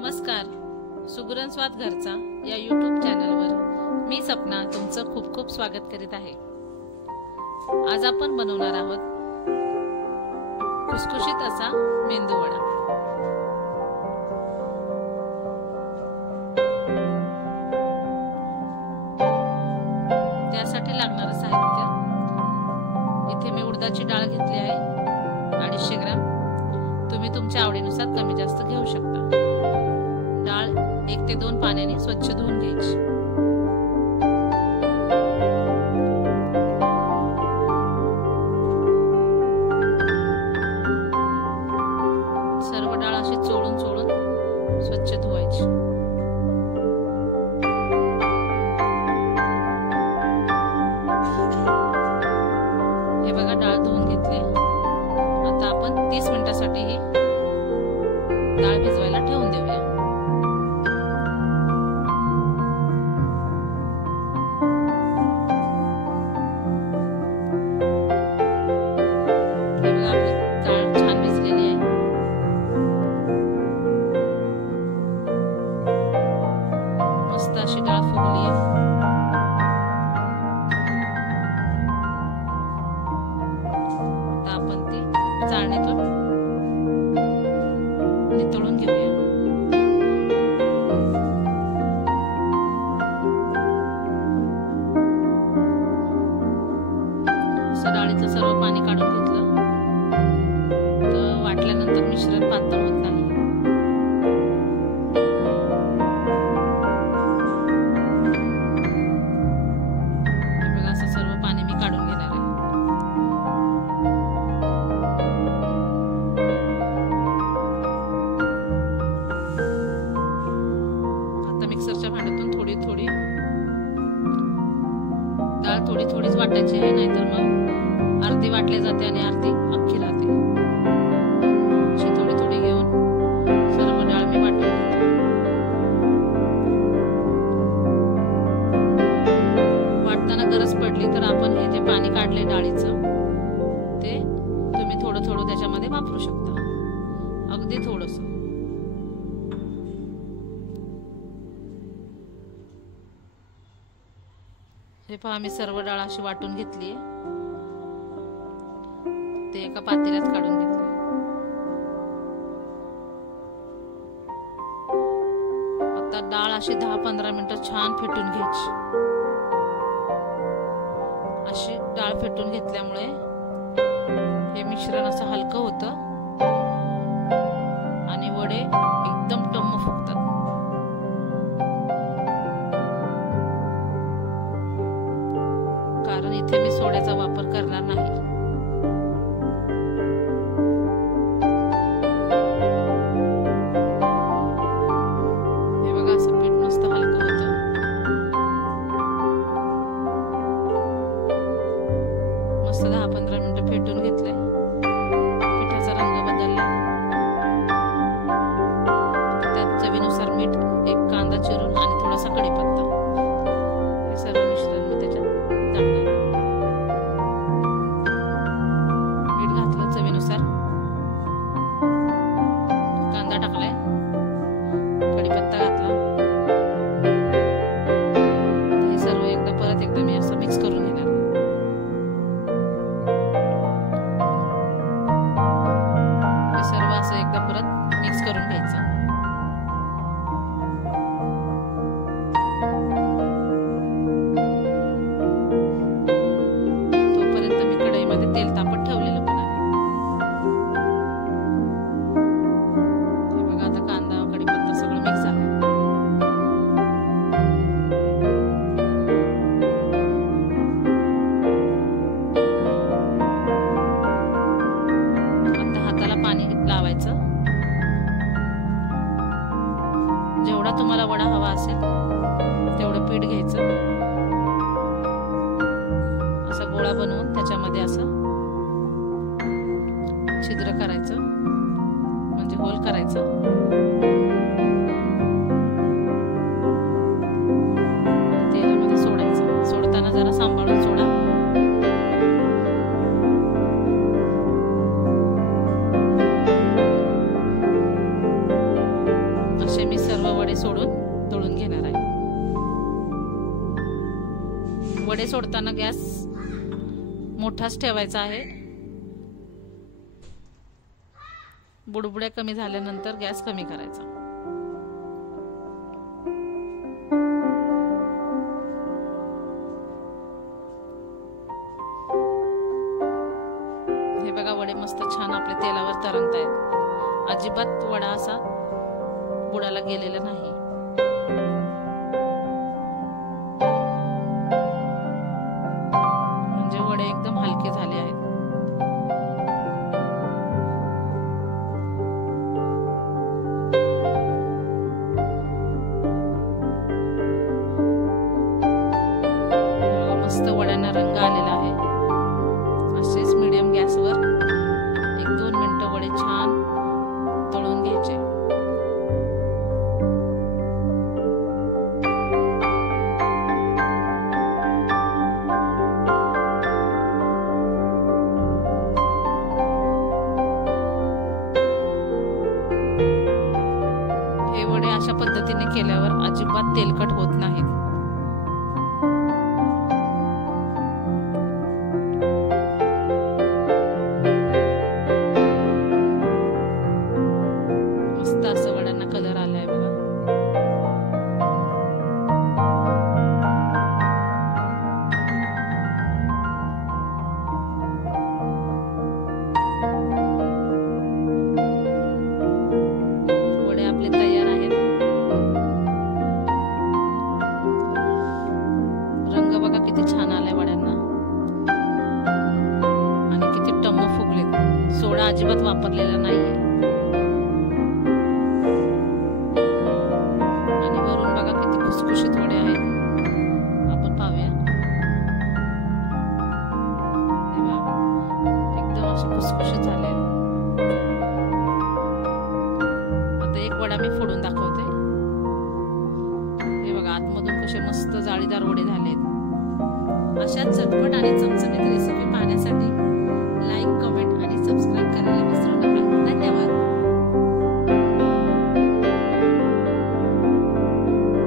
नमस्कार, सुगरण स्वाद घरचा या यूट्यूब चॅनलवर मी सपना तुमचं खूप खूप स्वागत करीत आहे। आज आपण बनवणार आहोत खुसखुशीत असा मेंदू वडा। त्यासाठी लागणारे साहित्य इथे मी उडदाची डाळ घेतली आहे 250 ग्रॅम। तुम्ही तुमच्या आवडीनुसार कमी जास्त घेऊ शकता। डाळ 1 ते 2 पाण्याने स्वच्छ धुवून घ्यायची। सर्व डाळ अशी चोळून स्वच्छ धुवायची। हे बघा डाळ धुवून घेतली। आता आपण 30 मिनिटांसाठी ही डाळ भिजवायला ठेवून देऊया। अशी डाळ फुगली आहे। आता आपण ती चाळणीतून नितळून घेऊया। असं डाळीचं सर्व पाणी काढून घेतलं तर वाटल्यानंतर मिश्रण पातळ होत नाही। मिक्सरच्या भांड्यातून थोडी डाळ थोडीच वाटायची आहे, नाहीतर मग अर्धी वाटली जाते आणि अर्धी अख्खी राहते। अशी थोडी घेऊन सर्व डाळ मी वाटून घेते। वाटताना गरज पडली तर आपण हे जे पाणी काढले डाळीचं ते तुम्ही थोडं त्याच्यामध्ये वापरू शकता, अगदी थोडंसं। हे पहा मी सर्व डाळ अशी वाटून घेतली आहे। ते एका पातेल्यात काढून घेतले। आता डाळ अशी 10-15 मिनिटं छान फेटून घ्यायची। अशी डाळ फेटून घेतल्यामुळे हे मिश्रण असं हलकं होतं आणि वडे एकदम टम्म फुगतात। कारण इथे मी सोड्याचा वापर करणार नाही। हे बघा असं पीठ मस्त हलकं होतं। मस्त 10-15 मिनिटं फेटून घेतले। पिठाचा रंग बदलला। त्यात चवीनुसार मीठ, 1 कांदा चिरून आणि थोडासा कढीपत्ता, हे सर्व मिश्रण मी त्याच्यात मीठ घातलं चवीनुसार, कांदा टाकलाय, कढीपत्ता घातला। हे सर्व परत एकदा मी असं मिक्स करून घेणार। हे सर्व असं एकदा परत मिक्स करून घ्यायचं। तेल तापत ठेवलेलं पण आहे। हे बघा आता कांदा कढीपत्ता सगळं मिक्स झालं। आता हाताला पाणी लावायचं। जेवढा तुम्हाला वडा हवा असेल तेवढं पीठ घ्यायचं। असं गोळा बनवून त्याच्यामध्ये असं छिद्र करायचं, म्हणजे होल करायचं। तेलामध्ये सोडायचं। सोडताना जरा सांभाळून सोडा। असे मी वडे सोडून तळून घेणार आहे. वडे सोडताना गॅस मोठाच ठेवायचा आहे. बुडबुड्या कमी झाल्यानंतर गॅस कमी करायचा. हे बघा वडे मस्त छान आपले तेलावर तरंगत आहेत. अजिबात वडा असा बुडाला गेलेला नाही. म्हणजे वडे एकदम हलके झाले आहेत. मस्त वड्यांना रंग आलेला आहे. असेच मीडियम गॅसवर 1-2 मिनिटं वडे छान तळून घ्यायचे. हे वडे अशा पद्धतीने केल्यावर अजिबात तेलकट होत नाहीत. मस्त असं वड्यांना कलर आलाय बघा. वडे आपले तयार आहेत. रंग बघा किती छान आलाय वड्यांना आणि किती टम्म फुगलेत. सोडा अजिबात वापरलेला नाहीये. आणि वरून बघा किती खुसखुशीत वडे आहेत. आपण पाहूया. एकदम असे खुसखुशीत झाले. आता एक वडा मी फोडून दाखवते. हे बघा आतमधून कसे मस्त जाळीदार वडे झालेत. अशाच चटपट आणि चमचमीत रेसिपी पाहण्यासाठी